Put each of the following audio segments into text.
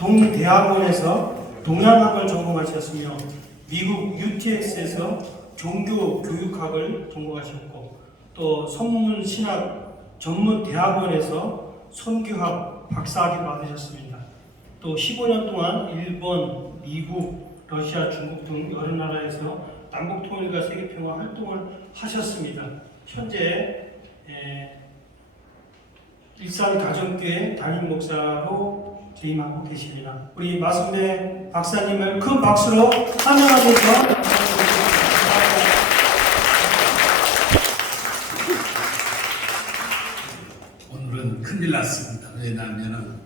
동대학원에서 동양학을 전공하셨으며 미국 UTS에서 종교 교육학을 전공하셨고 또 선문신학 전문대학원에서 선교학 박사학위 받으셨습니다. 또 15년 동안 일본, 미국, 러시아, 중국 등 여러 나라에서 남북통일과 세계평화 활동을 하셨습니다. 현재 일산 가정교회 담임 목사로 재임하고 계십니다. 우리 마순배 박사님을 큰 박수로 환영하면서 오늘은 큰일 났습니다. 왜냐하면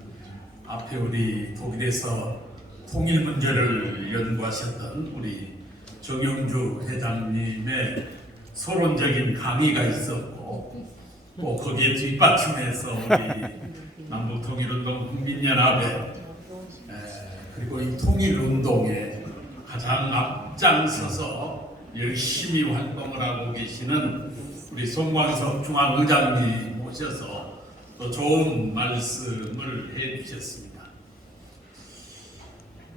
앞에 우리 독일에서 통일 문제를 연구하셨던 우리 정영주 회장님의 서론적인 강의가 있었고 또 거기에 뒷받침해서 우리 남북통일운동 국민연합회 그리고 이 통일운동에 가장 앞장서서 열심히 활동을 하고 계시는 우리 송광석 중앙의장님 모셔서 또 좋은 말씀을 해주셨습니다.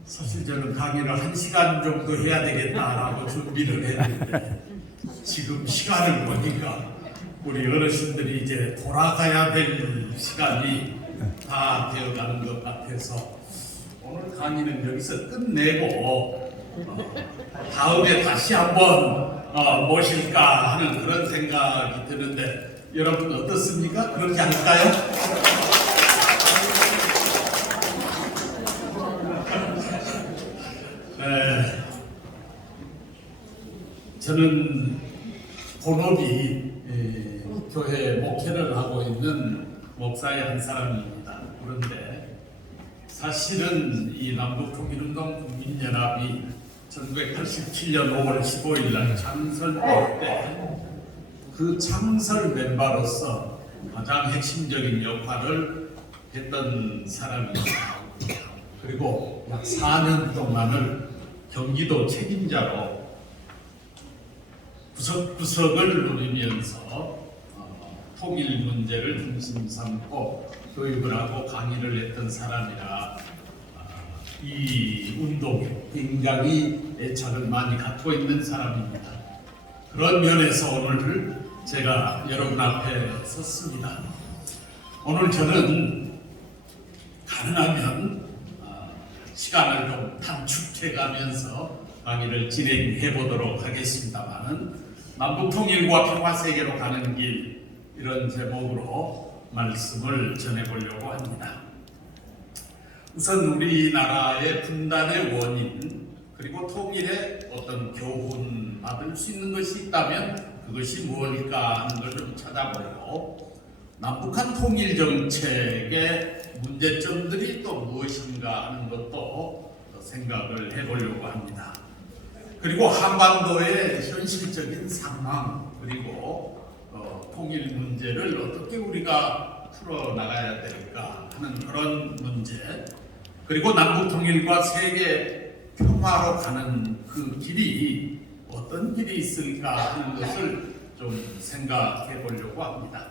사실 저는 강의를 1시간 정도 해야 되겠다라고 준비를 했는데 지금 시간을 보니까 우리 어르신들이 이제 돌아가야 될 시간이 다 되어가는 것 같아서 오늘 강의는 여기서 끝내고 다음에 다시 한번 모실까 하는 그런 생각이 드는데 여러분 어떻습니까? 그렇게 할까요? 저는 본업이 교회 목회를 하고 있는 목사의 한 사람입니다. 그런데 사실은 이 남북통일운동 국민연합이 1987년 5월 15일 날 창설될 때 그 창설 멤버로서 가장 핵심적인 역할을 했던 사람입니다. 그리고 약 4년 동안을 경기도 책임자로 구석구석을 누리면서 통일 문제를 중심 삼고 교육을 하고 강의를 했던 사람이라 이 운동에 굉장히 애착을 많이 갖고 있는 사람입니다. 그런 면에서 오늘 제가 여러분 앞에 섰습니다. 오늘 저는 가능하면 시간을 좀 단축해가면서 강의를 진행해 보도록 하겠습니다만 남북통일과 평화세계로 가는 길 이런 제목으로 말씀을 전해보려고 합니다. 우선 우리나라의 분단의 원인 그리고 통일의 어떤 교훈 받을 수 있는 것이 있다면 그것이 무엇일까 하는 걸 좀 찾아보고 남북한 통일 정책의 문제점들이 또 무엇인가 하는 것도 생각을 해보려고 합니다. 그리고 한반도의 현실적인 상황 그리고 통일 문제를 어떻게 우리가 풀어나가야 될까 하는 그런 문제 그리고 남북통일과 세계 평화로 가는 그 길이 어떤 길이 있을까 하는 것을 좀 생각해 보려고 합니다.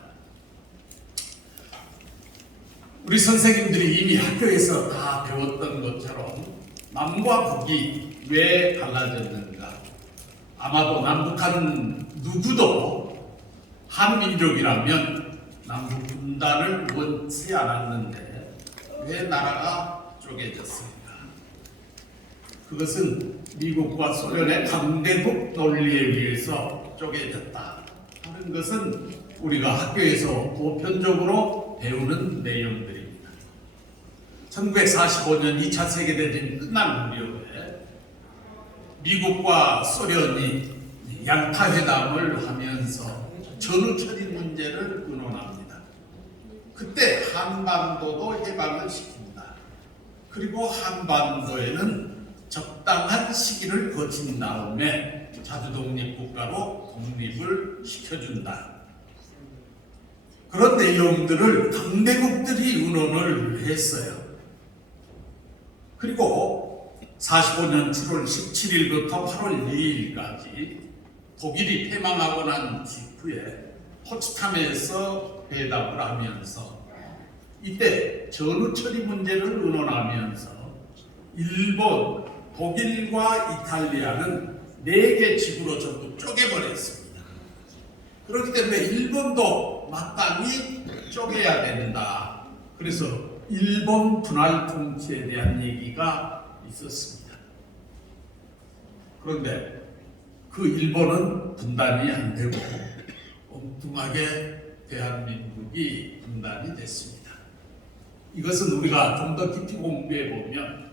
우리 선생님들이 이미 학교에서 다 배웠던 것처럼 남과 북이 왜 갈라졌는가? 아마도 남북한 누구도 한민족이라면 남북 분단을 원치 않았는데 왜 나라가 쪼개졌습니까? 그것은 미국과 소련의 강대국 논리에 의해서 쪼개졌다 하는 것은 우리가 학교에서 보편적으로 배우는 내용들입니다. 1945년 2차 세계대전이 끝난 무렵에 미국과 소련이 양타회담을 하면서 전후처리 문제를 의논합니다. 그때 한반도도 해방을 시킵니다. 그리고 한반도에는 적당한 시기를 거친 다음에 자주독립국가로 독립을 시켜준다. 그런 내용들을 강대국들이 의논을 했어요. 그리고 45년 7월 17일부터 8월 2일까지 독일이 패망하고 난 직후에 포츠담에서 회담을 하면서 이때 전후 처리 문제를 의논하면서 일본, 독일과 이탈리아는 4개 지구로 전부 쪼개버렸습니다. 그렇기 때문에 일본도 마땅히 쪼개야 된다. 그래서 일본 분할 통치에 대한 얘기가 있었습니다. 그런데 그 일본은 분단이 안 되고 엉뚱하게 대한민국이 분단이 됐습니다. 이것은 우리가 좀 더 깊이 공부해 보면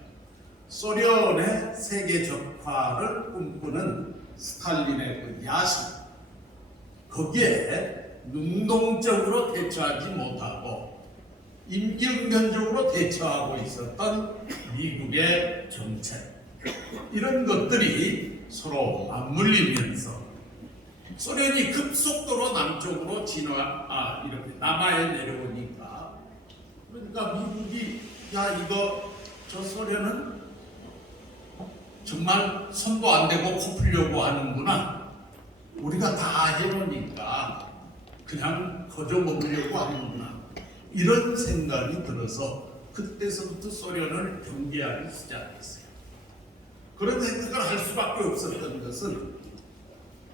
소련의 세계 적화를 꿈꾸는 스탈린의 그 야심, 거기에 능동적으로 대처하지 못하고 임기응변적으로 대처하고 있었던 미국의 정책, 이런 것들이 서로 맞물리면서 소련이 급속도로 남쪽으로 이렇게 남하에 내려오니까, 그러니까 미국이 저 소련은 정말 손도 안 대고 코 풀려고 하는구나, 우리가 다 해놓으니까 그냥 거저 먹으려고 하는구나, 이런 생각이 들어서 그때서부터 소련을 경계하기 시작했어요. 그런 생각을 할 수밖에 없었던 것은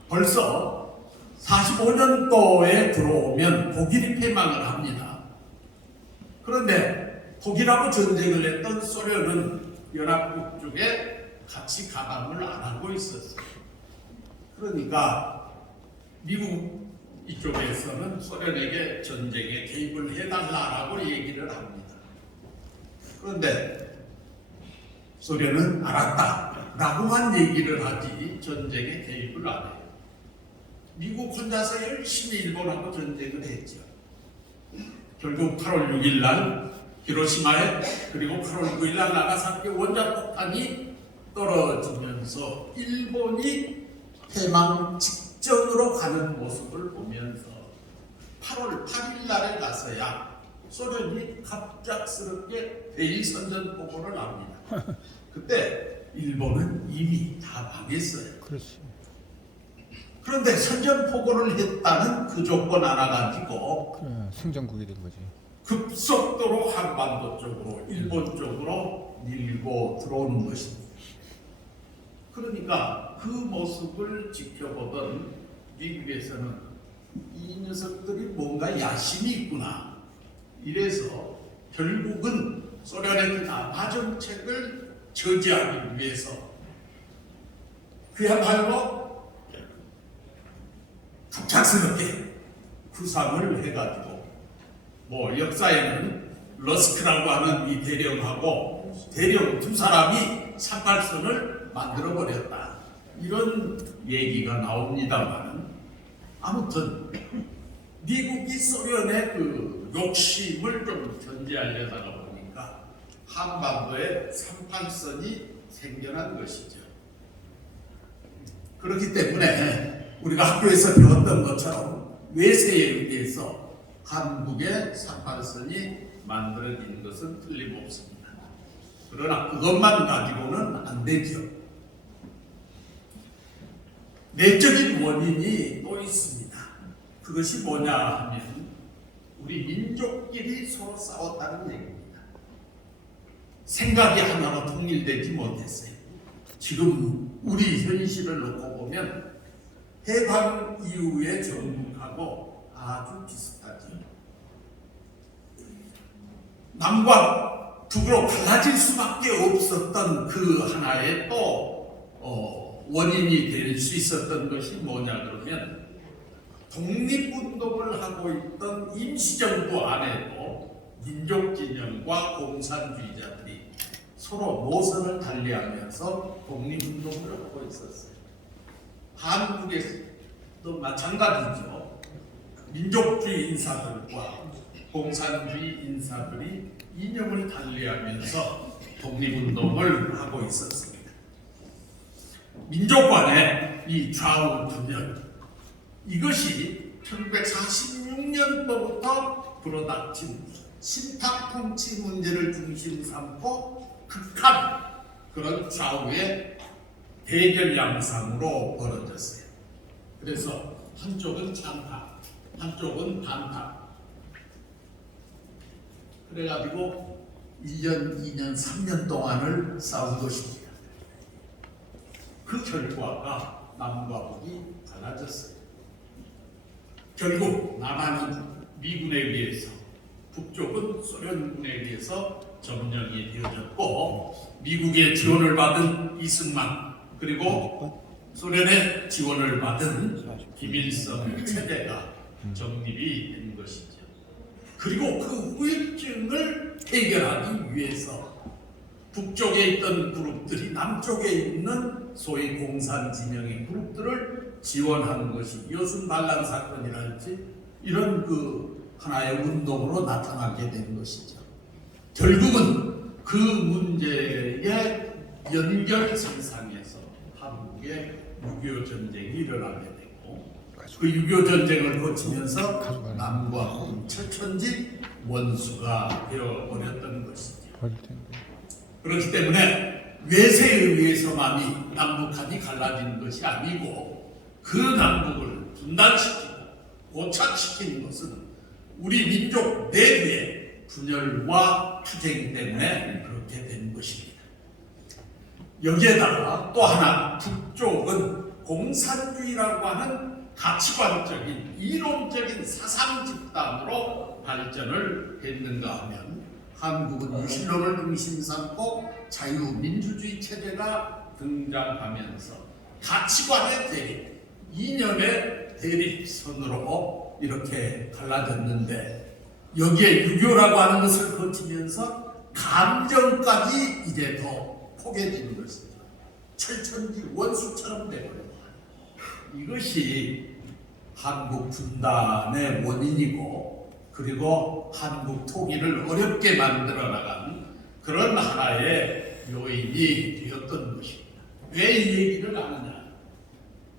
벌써 45년도에 들어오면 독일이 패망을 합니다. 그런데 독일하고 전쟁을 했던 소련은 연합국 쪽에 같이 가담을 안 하고 있었어요. 그러니까 미국 이쪽에서는 소련에게 전쟁에 개입을 해달라고 얘기를 합니다. 그런데 소련은 알았다 라고만 얘기를 하지 전쟁에 개입을 안 해요. 미국 혼자서 열심히 일본하고 전쟁을 했죠. 결국 8월 6일 날 히로시마에, 그리고 8월 9일 날 나가사키 원자폭탄이 떨어지면서 일본이 패망 직전으로 가는 모습을 보면서 8월 8일 날에 가서야 소련이 갑작스럽게 대일선전포고를 합니다. 그때 일본은 이미 다 망했어요. 그렇지. 그런데 선전포고를 했다는 그 조건 하나 가지고 그래, 승전국이 된 거지. 급속도로 한반도 쪽으로, 일본 쪽으로 밀고 들어오는 것입니다. 그러니까 그 모습을 지켜보던 미국에서는 이 녀석들이 뭔가 야심이 있구나, 이래서 결국은 소련의 그 남하 정책을 저지하기 위해서 그야말로 갑작스럽게 구상을 해가지고, 역사에는 러스크라고 하는 이 대령하고 대령 두 사람이 38선을 만들어버렸다, 이런 얘기가 나옵니다만, 아무튼 미국이 소련의 그 욕심을 좀 견제하려다가 보니까 한반도에 38선이 생겨난 것이죠. 그렇기 때문에 우리가 학교에서 배웠던 것처럼 외세에 의해서 한국의 38선이 만들어진 것은 틀림없습니다. 그러나 그것만 가지고는 안 되죠. 내적인 원인이 또 있습니다. 그것이 뭐냐 하면 우리 민족끼리 서로 싸웠다는 얘기입니다. 생각이 하나로 통일되지 못했어요. 지금 우리 현실을 놓고 보면 해방 이후의 전국하고 아주 비슷하죠. 남과 북으로 갈라질 수밖에 없었던 그 하나의 또 원인이 될 수 있었던 것이 뭐냐 그러면, 독립운동을 하고 있던 임시정부 안에도 민족진영과 공산주의자들이 서로 노선을 달리하면서 독립운동을 하고 있었어요. 한국에서도 마찬가지죠. 민족주의 인사들과 공산주의 인사들이 이념을 달리하면서 독립운동을 하고 있었습니다. 민족 간의 이 좌우 분열, 이것이 1946년도부터 불어닥친 신탁통치 문제를 중심 삼고 극한 그런 좌우의 대결 양상으로 벌어졌어요. 그래서 한쪽은 찬탁, 한쪽은 반탁. 그래가지고 1년, 2년, 3년 동안을 싸운 것입니다. 그 결과가 남과 북이 갈라졌어요. 결국 남한은 미군에 의해서, 북쪽은 소련군에 의해서 점령이 되어졌고, 미국의 지원을 받은 이승만, 그리고 소련의 지원을 받은 김일성 체제가 정립이 된 것이죠. 그리고 그 후유증을 해결하기 위해서 북쪽에 있던 그룹들이 남쪽에 있는 소위 공산진영의 그룹들을 지원하는 것이 여순 반란 사건이랄지 이런 그 하나의 운동으로 나타나게 된 것이죠. 결국은 그 문제의 연결선상에서 한국의 6.25 전쟁이 일어나게 되고, 그 6.25 전쟁을 거치면서 남과 북은 철천지 원수가 되어버렸던 것이죠. 그렇기 때문에 외세에 의해서만이 남북한이 갈라진 것이 아니고, 그 남북을 분단시키고 고착시킨 것은 우리 민족 내부의 분열과 투쟁 때문에 그렇게 된 것입니다. 여기에다가 또 하나, 북쪽은 공산주의라고 하는 가치관적인 이론적인 사상 집단으로 발전을 했는가 하면, 한국은 유신론을 중심 삼고 자유민주주의 체제가 등장하면서 가치관의 대립, 이념의 대립선으로 이렇게 갈라졌는데, 여기에 유교라고 하는 것을 거치면서 감정까지 이제 더 포개지는 것입니다. 철천지 원수처럼 되버려요. 이것이 한국 분단의 원인이고, 그리고 한국 통일을 어렵게 만들어 나간 그런 하나의 요인이 되었던 것입니다. 왜 이 얘기를 하느냐?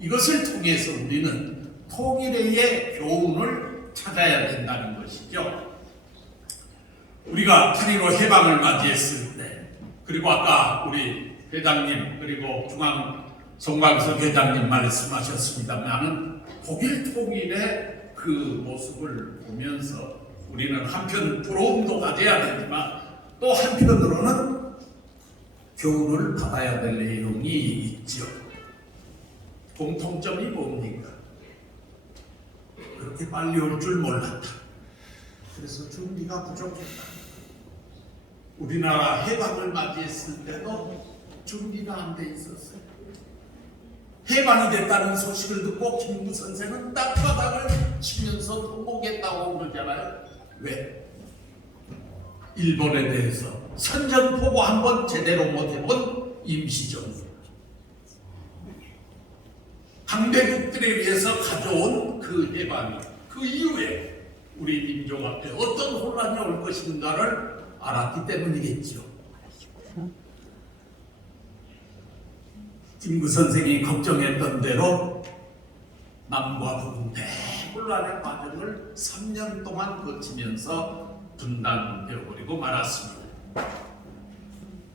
이것을 통해서 우리는 통일의 교훈을 찾아야 된다는 것이죠. 우리가 8.15 해방을 맞이했을 때, 그리고 아까 우리 회장님 그리고 송광석 회장님 말씀하셨습니다만, 독일 통일의 그 모습을 보면서 우리는 한편 부러움도 가져야 되지만 또 한편으로는 교훈을 받아야 될 내용이 있죠. 공통점이 뭡니까? 그렇게 빨리 올 줄 몰랐다. 그래서 준비가 부족했다. 우리나라 해방을 맞이했을 때도 준비가 안 돼 있었어요. 해방이 됐다는 소식을 듣고 김구 선생은 땅바닥을 치면서 통곡했다고 그러잖아요. 왜? 일본에 대해서 선전포고 한번 제대로 못해본 임시정부, 강대국들에 의해서 가져온 그 해방이, 그 이후에 우리 민족 앞에 어떤 혼란이 올 것인가를 알았기 때문이겠죠. 김구 선생이 걱정했던 대로 남과 북은 대혼란의 과정을 3년 동안 거치면서 분단되어버리고 말았습니다.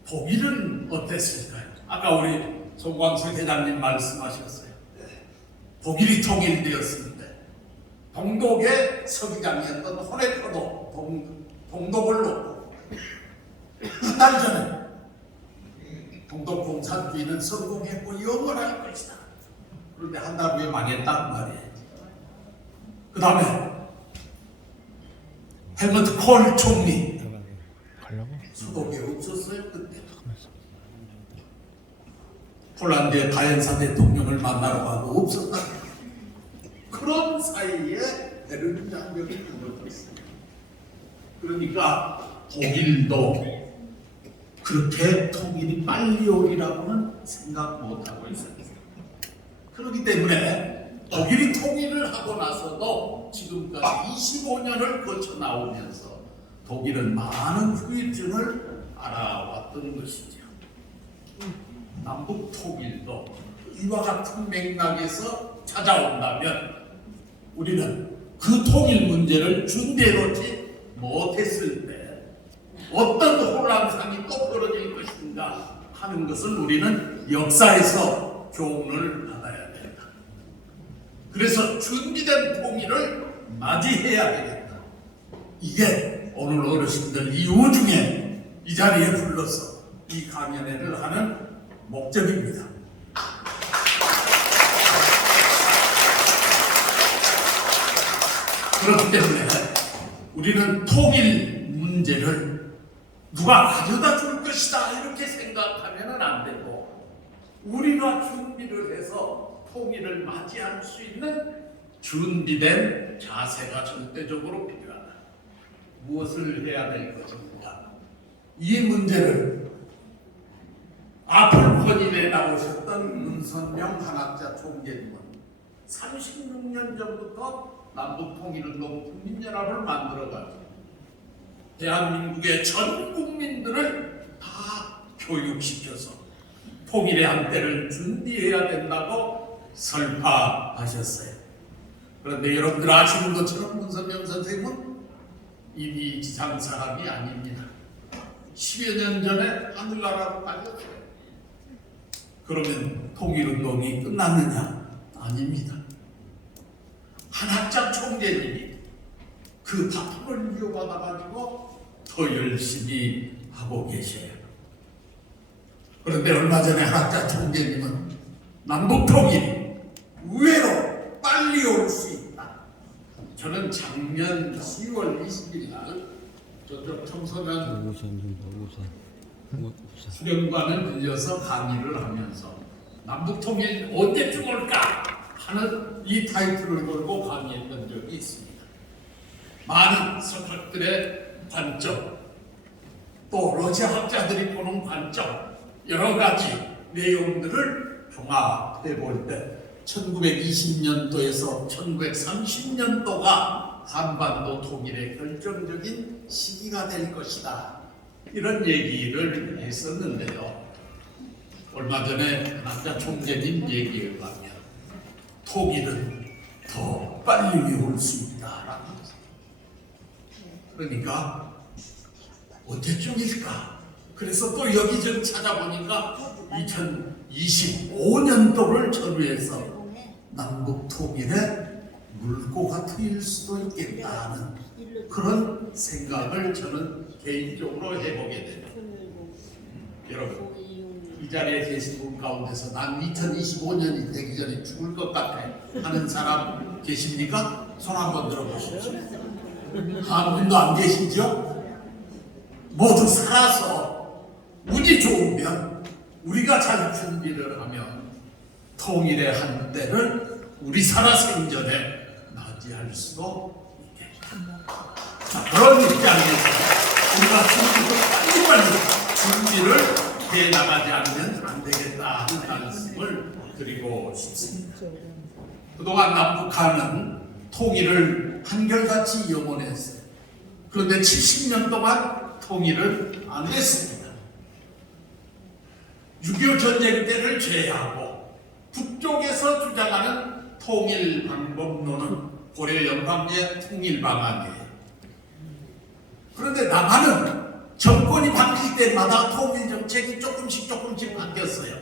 독일은 어땠을까요? 아까 우리 송광석 회장님 말씀하셨어요. 독일이 통일되었을 때 동독의 서기장이었던 호네커도 동독을 놓고 한 달 전에 동독 공산주의는 성공했고 영원할 것이다. 그런데 한 달 후에 망했단 말이에요. 그 다음에 헬무트 콜 총리 수도에 없었어요. 그때 폴란드의 다연사 대통령을 만나러 가도 없었다. 그런 사이에 베를린 장벽이 무너졌습니다. 그러니까 독일도 그렇게 통일이 빨리 오리라고는 생각 못하고 있었어요. 그렇기 때문에 독일이 통일을 하고 나서도 지금까지 25년을 거쳐 나오면서 독일은 많은 후유증을 알아왔던 것이죠. 남북 통일도 이와 같은 맥락에서 찾아온다면 우리는 그 통일 문제를 준비해놓지 못했을 때 어떤 혼란상이 또 벌어질 것인가 하는 것을 우리는 역사에서 교훈을 받아야 된다. 그래서 준비된 통일을 맞이해야 되겠다. 이게 오늘 어르신들 이유 중에 이 자리에 불러서 이 강연회를 하는 목적입니다. 그렇기 때문에 우리는 통일 문제를 누가 가져다 줄 것이다 이렇게 생각하면 안 되고, 우리가 준비를 해서 통일을 맞이할 수 있는 준비된 자세가 절대적으로 필요하다. 무엇을 해야 될 것입니까? 이 문제를 앞을 건임해 나오셨던 문선명 한학자 총재님은 36년 전부터 남북통일운동 국민연합을 만들어가지고 대한민국의 전 국민들을 다 교육시켜서 통일의 한때를 준비해야 된다고 설파하셨어요. 그런데 여러분들 아시는 것처럼 문선명 선생님은 이미 지상 사람이 아닙니다. 10여 년 전에 하늘나라로 가셨어요. 그러면 통일운동이 끝났느냐? 아닙니다. 한학자 총재님이 그 바쁨을 이어받아가지고 더 열심히 하고 계셔요. 그런데 얼마 전에 한학자 총재님은 남북통일이 의외로 빨리 올 수 있다. 저는 작년 10월 20일 날 저쪽 청소년 수련관을 들려서 강의를 하면서 남북통일 언제쯤 올까 하는 이 타이틀을 걸고 강의했던 적이 있습니다. 많은 석학들의 관점, 또 러시아 학자들이 보는 관점, 여러 가지 내용들을 종합해 볼 때 1920년도에서 1930년도가 한반도 통일의 결정적인 시기가 될 것이다, 이런 얘기를 했었는데요. 얼마 전에 남자 총재님 얘기에 의하면 통일은 더 빨리 올 수 있다라고. 그러니까 언제쯤일까? 그래서 또 여기저기 찾아보니까 2025년도를 전후해서 남북 통일의 물꼬가 트일 수도 있겠다는 그런 생각을 저는 개인적으로 해보게 됩니다. 여러분, 이 자리에 계신 분 가운데서 난 2025년이 되기 전에 죽을 것 같아 하는 사람 계십니까? 손 한번 들어보십시오. 한 분도 안 계시죠? 모두 살아서 운이 좋으면, 우리가 잘 준비를 하면 통일의 한때를 우리 살아생전에 맞이할 수도 있겠다. 자, 그런 입장에서 우리가 빨리빨리 준비를 해 나가지 않으면 안 되겠다 하는 말씀을 드리고 싶습니다. 그동안 남북한은 통일을 한결같이 영원했어요. 그런데 70년 동안 통일을 안 했습니다. 6.25 전쟁 때를 제외하고 북쪽에서 주장하는 통일 방법론은 고려 연방제 통일 방안이에요. 그런데 남한은 정권이 바뀔 때마다 통일 정책이 조금씩 바뀌었어요.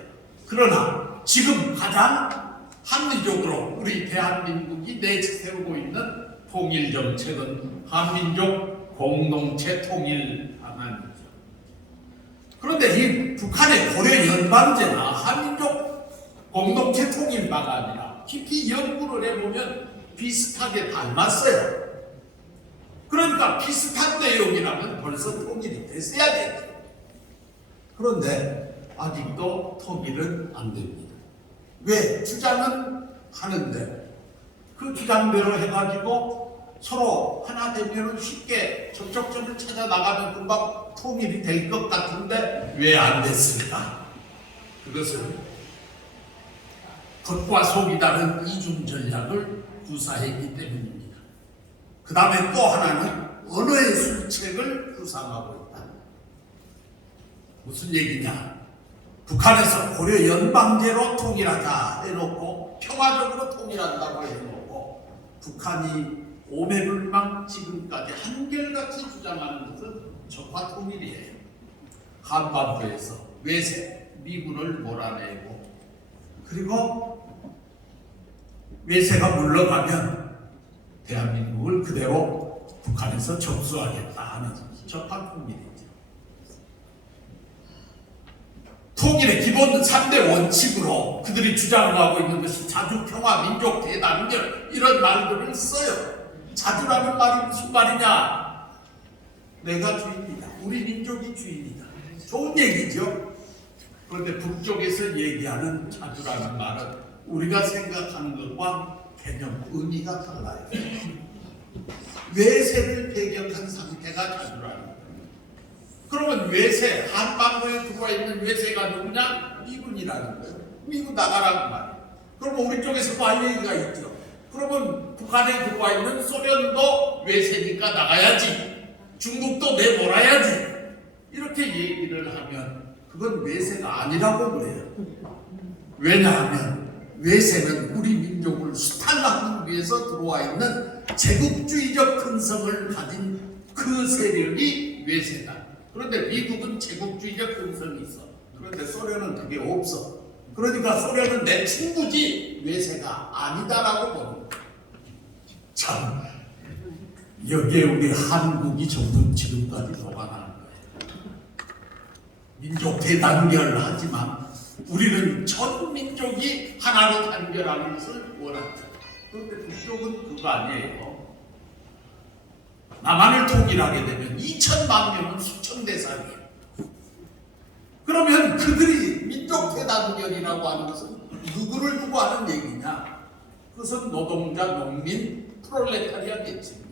그러나 지금 가장 합리적으로 우리 대한민국이 내세우고 있는 통일 정책은 한민족 공동체 통일 방안이죠. 그런데 이 북한의 고려 연방제나 한민족 공동체 통일 방안이나 깊이 연구를 해보면 비슷하게 닮았어요. 그러니까 비슷한 내용이라면 벌써 통일이 됐어야 되죠. 그런데 아직도 통일은 안 됩니다. 왜? 주장은 하는데 그 주장대로 해가지고 서로 하나 되면 쉽게 접촉점을 찾아 나가면 금방 통일이 될 것 같은데 왜 안 됐을까? 그것은 겉과 속이 다른 이중 전략을 구사했기 때문입니다. 그 다음에 또 하나는 언어의 술책을 구상하고 있다. 무슨 얘기냐? 북한에서 고려 연방제로 통일하자 해놓고 평화적으로 통일한다고 해놓고 북한이 오매불망 지금까지 한결같이 주장하는 것은 적화 통일이에요. 한반도에서 외세, 미군을 몰아내고 그리고 외세가 물러가면 대한민국을 그대로 북한에서 접수하겠다 하는 접한 국민이죠. 통일의 기본 3대 원칙으로 그들이 주장하고 있는 것이 자주, 평화, 민족, 대단결 이런 말들을 써요. 자주라는 말이 무슨 말이냐? 내가 주인이다. 우리 민족이 주인이다. 좋은 얘기죠. 그런데 북쪽에서 얘기하는 자주라는 말은 우리가 생각하는 것과 개념, 의미가 달라요. 외세를 배경한 상태가 자주라는 거예요. 그러면 외세, 한반도에 들어와 있는 외세가 누구냐? 미군이라는 거예요. 미군 나가라는 말이에요. 그러면 우리 쪽에서 할 얘기가 있죠. 그러면 북한에 들어와 있는 소련도 외세니까 나가야지. 중국도 내몰아야지. 이렇게 얘기를 하면 그건 외세가 아니라고 그래요. 왜냐하면 외세는 우리 민족을 수탈하기 위해서 들어와 있는 제국주의적 근성을 가진 그 세력이 외세다. 그런데 미국은 제국주의적 근성이 있어. 그런데 소련은 그게 없어. 그러니까 소련은 내 친구지 외세가 아니다라고 보는 거예요. 참 여기에 우리 한국이 전부 지금까지 도관하는 거예요. 민족 대단결하지만 우리는 전 민족이 하나로 단결하는 것을 원한다. 그런데 북쪽은 그거 아니에요. 남한을 통일하게 되면 2천만 명은 수천 대상이에요. 그러면 그들이 민족 대단결이라고 하는 것은 누구를 두고 하는 얘기냐? 그것은 노동자, 농민, 프롤레타리아 계층이에요.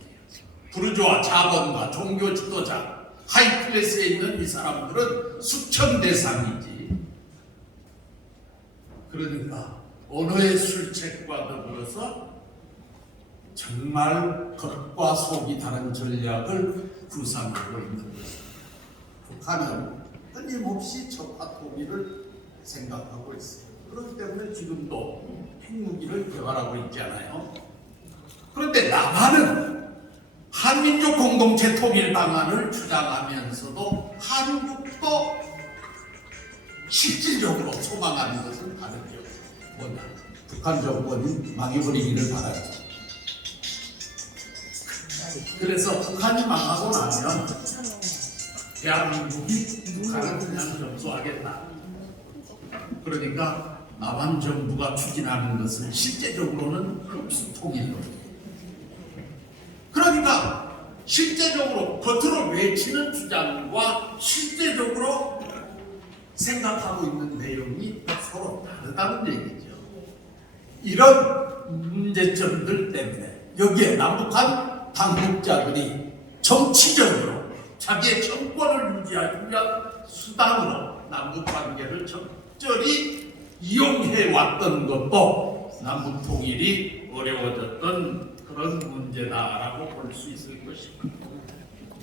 부르주아, 자본가, 종교 지도자, 하이클래스에 있는 이 사람들은 수천 대상이지. 그러니까 언어의 술책과 더불어서 정말 겉과 속이 다른 전략을 구상하고 있는 것입니다. 북한은 끊임없이 적화 통일을 생각하고 있어요. 그렇기 때문에 지금도 핵무기를 개발하고 있잖아요. 그런데 남한은 한민족 공동체 통일 방안을 주장하면서도 한국도 실질적으로 소망하는 것은 다르죠. 뭐냐? 북한 정권이 망해버리기를 바라죠. 그래서 북한이 망하고 나면 대한민국이 북한을 그냥 접수하겠다. 그러니까 남한 정부가 추진하는 것은 실제적으로는 흡수통일로. 그러니까 실제적으로 겉으로 외치는 주장과 실제적으로 생각하고 있는 내용이 서로 다르다는 얘기죠. 이런 문제점들 때문에 여기에 남북한 당국자들이 정치적으로 자기의 정권을 유지하기 위한 수단으로 남북관계를 적절히 이용해왔던 것도 남북통일이 어려워졌던 그런 문제다라고 볼 수 있을 것입니다.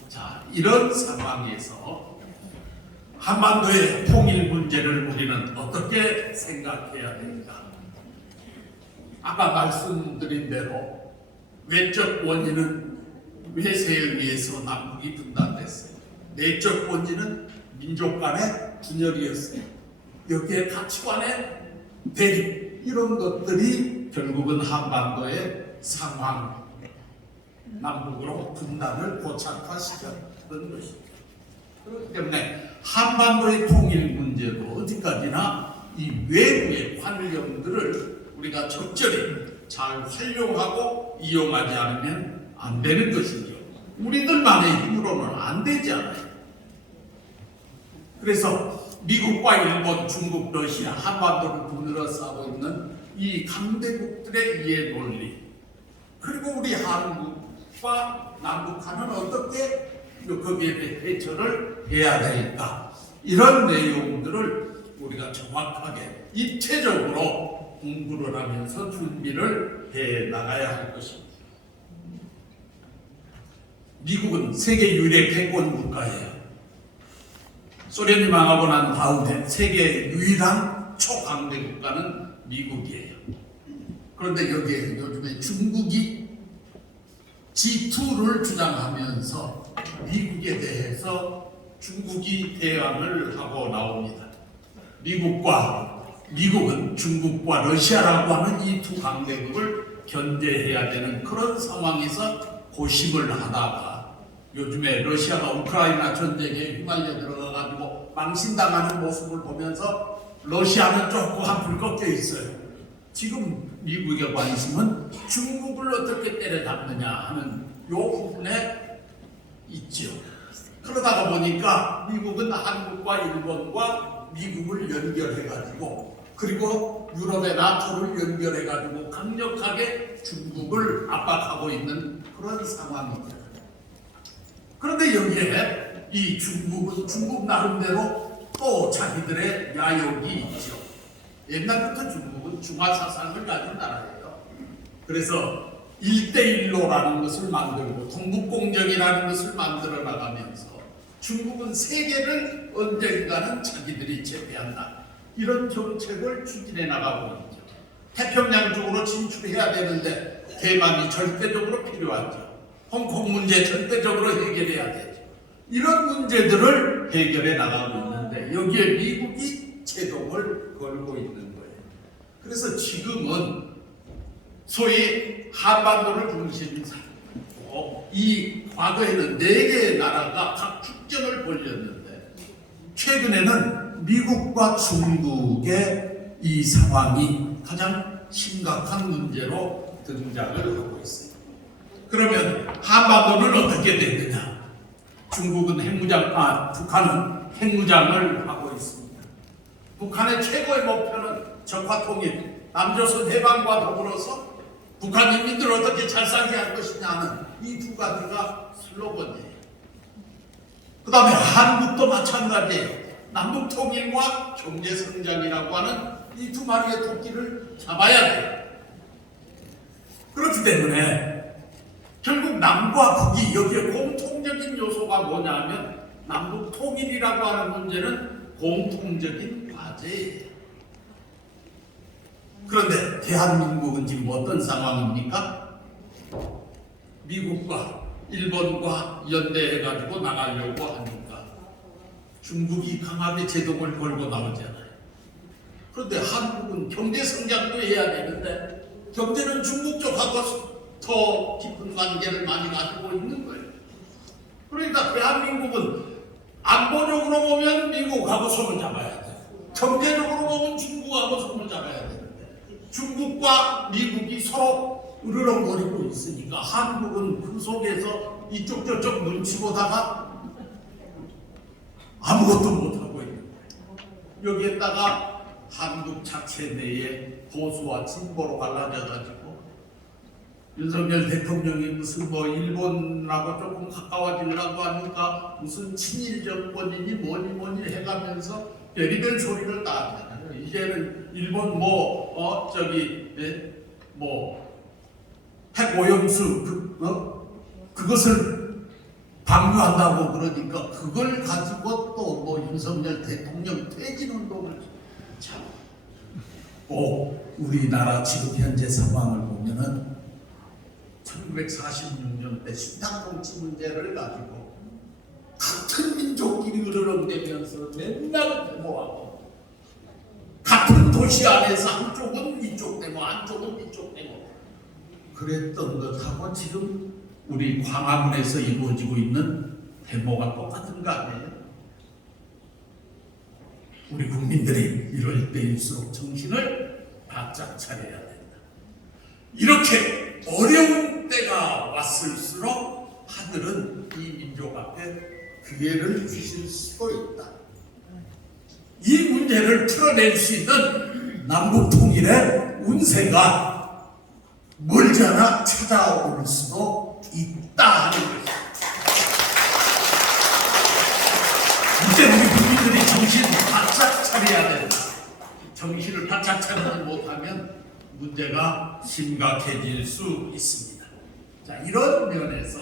자, 이런 상황에서 한반도의 통일 문제를 우리는 어떻게 생각해야 됩니까? 아까 말씀드린 대로 외적 원인은 외세에 의해서 남북이 분단됐어요. 내적 원인은 민족 간의 분열이었어요. 여기에 가치관의 대립 이런 것들이 결국은 한반도의 상황, 남북으로 분단을 고착화시켰던 것이죠. 그렇기 때문에 한반도의 통일 문제도 어디까지나 이 외부의 환경들을 우리가 적절히 잘 활용하고 이용하지 않으면 안 되는 것이죠. 우리들만의 힘으로는 안 되지 않아요. 그래서 미국과 일본, 중국, 러시아, 한반도를 둘러싸고 있는 이 강대국들의 이해 논리, 그리고 우리 한국과 남북한은 어떻게 거기에 대해 대처를 해야 될까, 이런 내용들을 우리가 정확하게 입체적으로 공부를 하면서 준비를 해 나가야 할 것입니다. 미국은 세계 유일의 패권 국가예요. 소련이 망하고 난 다음에 세계 유일한 초강대 국가는 미국이에요. 그런데 여기에 요즘에 중국이 G2를 주장하면서 미국에 대해서 중국이 대항을 하고 나옵니다. 미국은 중국과 러시아라고 하는 이 두 강대국을 견제해야 되는 그런 상황에서 고심을 하다가 요즘에 러시아가 우크라이나 전쟁에 휘말려 들어가가지고 망신당하는 모습을 보면서 러시아는 조금 한풀 꺾여 있어요. 지금 미국의 관심은 중국을 어떻게 때려잡느냐 하는 요 부분에 있죠. 그러다가 보니까 미국은 한국과 일본과 미국을 연결해가지고 그리고 유럽의 나토를 연결해가지고 강력하게 중국을 압박하고 있는 그런 상황입니다. 그런데 여기에 이 중국은 중국 나름대로 또 자기들의 야욕이 있죠. 옛날부터 중국은 중화사상을 가진 나라예요. 그래서 1대1로라는 것을 만들고 동북공정이라는 것을 만들어 나가면서 중국은 세계를 언젠가는 자기들이 제패한다. 이런 정책을 추진해 나가고 있죠. 태평양 쪽으로 진출해야 되는데 대만이 절대적으로 필요하죠. 홍콩 문제 절대적으로 해결해야 되죠. 이런 문제들을 해결해 나가고 있는데 여기에 미국이 제동을 걸고 있는 거예요. 그래서 지금은 소위 한반도를 중심으로 이 과거에는 4개의 나라가 각 축전을 벌였는데 최근에는 미국과 중국의 이 상황이 가장 심각한 문제로 등장을 하고 있습니다. 그러면 한반도는 어떻게 됐느냐? 북한은 핵무장을 하고 있습니다. 북한의 최고의 목표는 적화통일, 남조선 해방과 더불어서 북한 인민들을 어떻게 잘 살게 할 것이냐 하는 이 두 가지가 슬로건이에요. 그 다음에 한국도 마찬가지예요. 남북통일과 경제성장이라고 하는 이 두 마리의 토끼를 잡아야 돼요. 그렇기 때문에 결국 남과 북이 여기에 공통적인 요소가 뭐냐면 남북통일이라고 하는 문제는 공통적인 과제예요. 그런데 대한민국은 지금 어떤 상황입니까? 미국과 일본과 연대해가지고 나가려고 하니까 중국이 강하게 제동을 걸고 나오잖아요. 그런데 한국은 경제성장도 해야 되는데 경제는 중국 쪽하고 더 깊은 관계를 많이 가지고 있는 거예요. 그러니까 대한민국은 안보적으로 보면 미국하고 손을 잡아야 돼. 경제적으로 보면 중국하고 손을 잡아야 되는데 중국과 미국이 서로 으르렁거리고 있으니까 한국은 그 속에서 이쪽 저쪽 눈치 보다가 아무것도 못하고 있는 거예요. 여기에다가 한국 자체 내에 보수와 진보로 갈라져가지고 윤석열 대통령이 무슨 일본하고 조금 가까워지려고 하니까 무슨 친일 정권이니 뭐니 해가면서 별의별 소리를 다 하잖아요. 이제는 일본 핵오염수 그것을 방류한다고 그러니까 그걸 가지고 또 윤석열 대통령 퇴진운동을 꼭 우리나라 지금 현재 상황을 보면은 1946년 때 신당통치 문제를 가지고 같은 민족끼리 으르렁대면서 맨날 데모하고 같은 도시 안에서 한쪽은 이쪽 데모 한쪽은 이쪽 데모 그랬던 것하고 지금 우리 광화문에서 이루어지고 있는 데모가 똑같은 거 아니에요? 우리 국민들이 이럴 때일수록 정신을 바짝 차려야 된다. 이렇게 어려운 때가 왔을수록 하늘은 이 민족 앞에 기회를 주실 수도 있다. 이 문제를 풀어낼 수 있는 남북통일의 운세가 멀지 않아 찾아올 수도 있다 하는 것입니다. 이제 우리 국민들이 정신 바짝 차려야 된다. 정신을 바짝 차리지 못하면 문제가 심각해질 수 있습니다. 자, 이런 면에서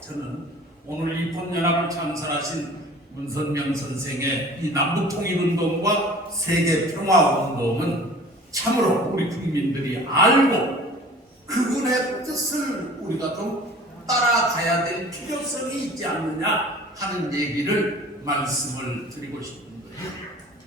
저는 오늘 입헌연합을 창설하신 문선명 선생의 이 남북통일운동과 세계평화운동은 참으로 우리 국민들이 알고 그분의 뜻을 우리가 좀 따라가야 될 필요성이 있지 않느냐 하는 얘기를 말씀을 드리고 싶은 거예요.